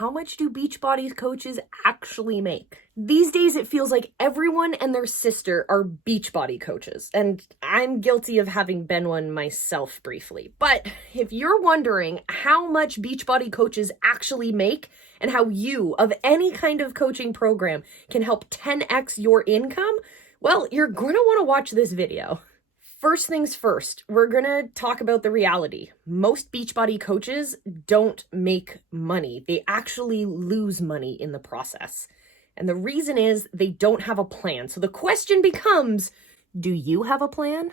how much do Beachbody coaches actually make? These days, it feels like everyone and their sister are Beachbody coaches, and I'm guilty of having been one myself briefly. But if you're wondering how much Beachbody coaches actually make and how you, of any kind of coaching program, can help 10x your income, well, you're going to want to watch this video. First things first, we're going to talk about the reality. Most Beachbody coaches don't make money. They actually lose money in the process. And the reason is they don't have a plan. So the question becomes, do you have a plan?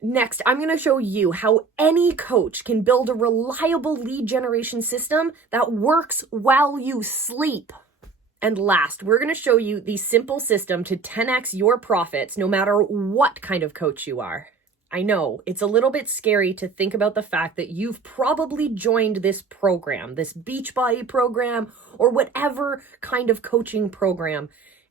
Next, I'm going to show you how any coach can build a reliable lead generation system that works while you sleep. And last, we're going to show you the simple system to 10x your profits no matter what kind of coach you are. I know it's a little bit scary to think about the fact that you've probably joined this program, this Beachbody program, or whatever kind of coaching program,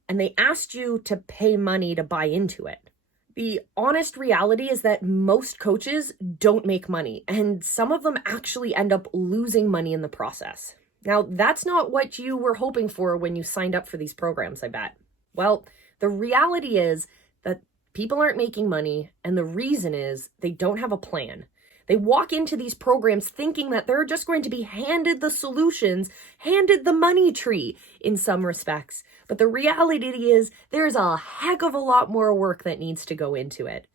and they asked you to pay money to buy into it. The honest reality is that most coaches don't make money, and some of them actually end up losing money in the process. Now, that's not what you were hoping for when you signed up for these programs, I bet. Well, the reality is that people aren't making money, and the reason is they don't have a plan. They walk into these programs thinking that they're just going to be handed the solutions, handed the money tree in some respects. But the reality is there's a heck of a lot more work that needs to go into it.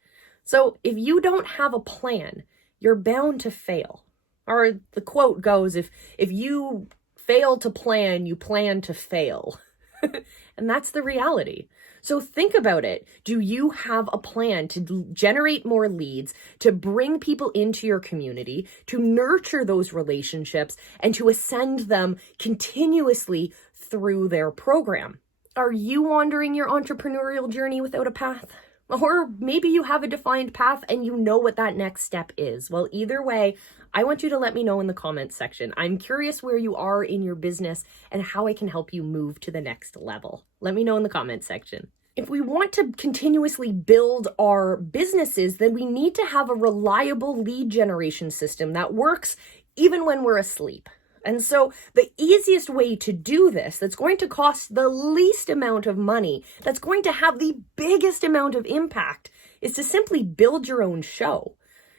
So if you don't have a plan, you're bound to fail. Or the quote goes, if you fail to plan, you plan to fail. And that's the reality. So think about it. Do you have a plan to generate more leads, to bring people into your community, to nurture those relationships, and to ascend them continuously through their program? Are you wandering your entrepreneurial journey without a path? Or maybe you have a defined path and you know what that next step is. Well, either way, I want you to let me know in the comments section. I'm curious where you are in your business and how I can help you move to the next level. Let me know in the comments section. If we want to continuously build our businesses, then we need to have a reliable lead generation system that works even when we're asleep. And so the easiest way to do this, that's going to cost the least amount of money, that's going to have the biggest amount of impact, is to simply build your own show.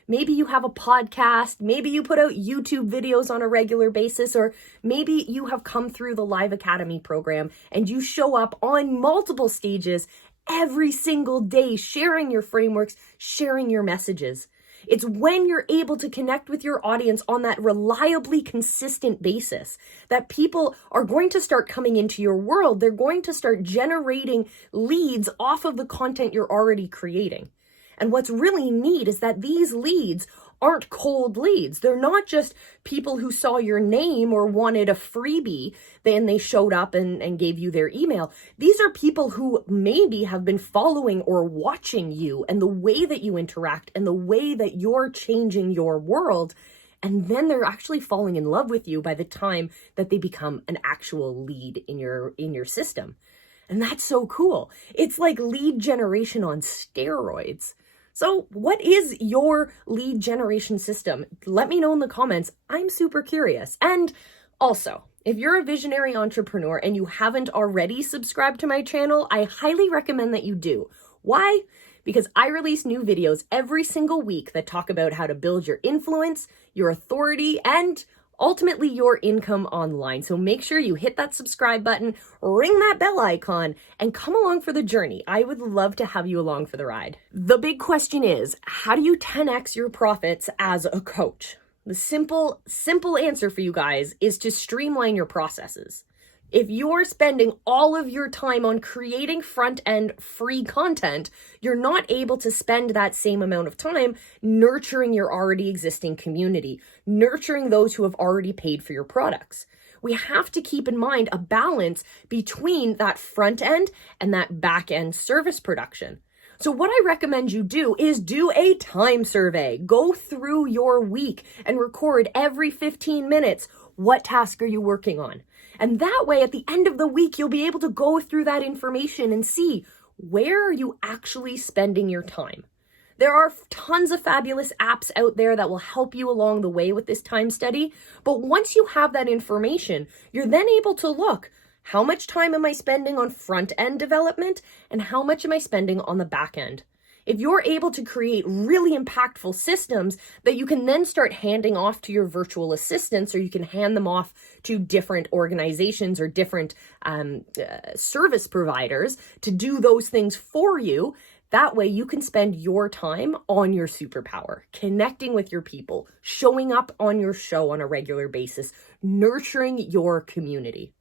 Maybe you have a podcast, maybe you put out YouTube videos on a regular basis, or maybe you have come through the Live Academy program and you show up on multiple stages every single day, sharing your frameworks, sharing your messages. It's when you're able to connect with your audience on that reliably consistent basis that people are going to start coming into your world. They're going to start generating leads off of the content you're already creating. And what's really neat is that these leads aren't cold leads. They're not just people who saw your name or wanted a freebie, then they showed up and gave you their email. These are people who maybe have been following or watching you and the way that you interact and the way that you're changing your world. And then they're actually falling in love with you by the time that they become an actual lead in your system. And that's so cool. It's like lead generation on steroids. So what is your lead generation system? Let me know in the comments. I'm super curious. And also, if you're a visionary entrepreneur and you haven't already subscribed to my channel, I highly recommend that you do. Why? Because I release new videos every single week that talk about how to build your influence, your authority, and ultimately your income online. So make sure you hit that subscribe button, ring that bell icon, and come along for the journey. I would love to have you along for the ride. The big question is, how do you 10x your profits as a coach? The simple answer for you guys is to streamline your processes. If you're spending all of your time on creating front-end free content, you're not able to spend that same amount of time nurturing your already existing community, nurturing those who have already paid for your products. We have to keep in mind a balance between that front end and that back end service production. So what I recommend you do is do a time survey. Go through your week and record every 15 minutes. What task are you working on? And that way, at the end of the week, you'll be able to go through that information and see, where are you actually spending your time? There are tons of fabulous apps out there that will help you along the way with this time study. But once you have that information, you're then able to look, how much time am I spending on front end development and how much am I spending on the back end? If you're able to create really impactful systems that you can then start handing off to your virtual assistants, or you can hand them off to different organizations or different service providers to do those things for you, that way you can spend your time on your superpower, connecting with your people, showing up on your show on a regular basis, nurturing your community.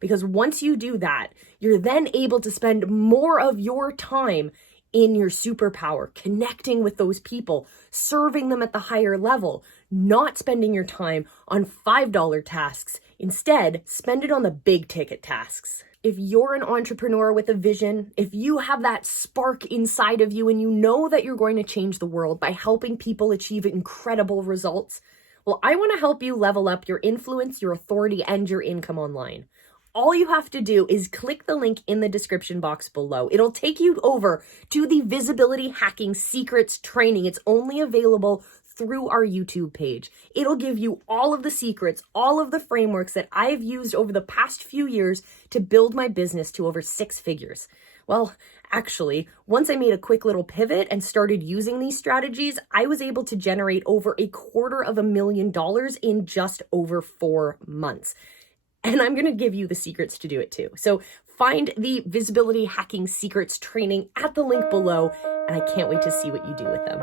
Because once you do that, you're then able to spend more of your time in your superpower, connecting with those people, serving them at the higher level, not spending your time on $5 tasks. Instead, spend it on the big ticket tasks. If you're an entrepreneur with a vision, if you have that spark inside of you and you know that you're going to change the world by helping people achieve incredible results, well, I want to help you level up your influence, your authority, and your income online. All you have to do is click the link in the description box below. It'll take you over to the Visibility Hacking Secrets training. It's only available through our YouTube page. It'll give you all of the secrets, all of the frameworks that I've used over the past few years to build my business to over 6 figures. Well, actually, once I made a quick little pivot and started using these strategies, I was able to generate over $250,000 in just over 4 months. And I'm going to give you the secrets to do it too. So find the Visibility Hacking Secrets training at the link below, and I can't wait to see what you do with them.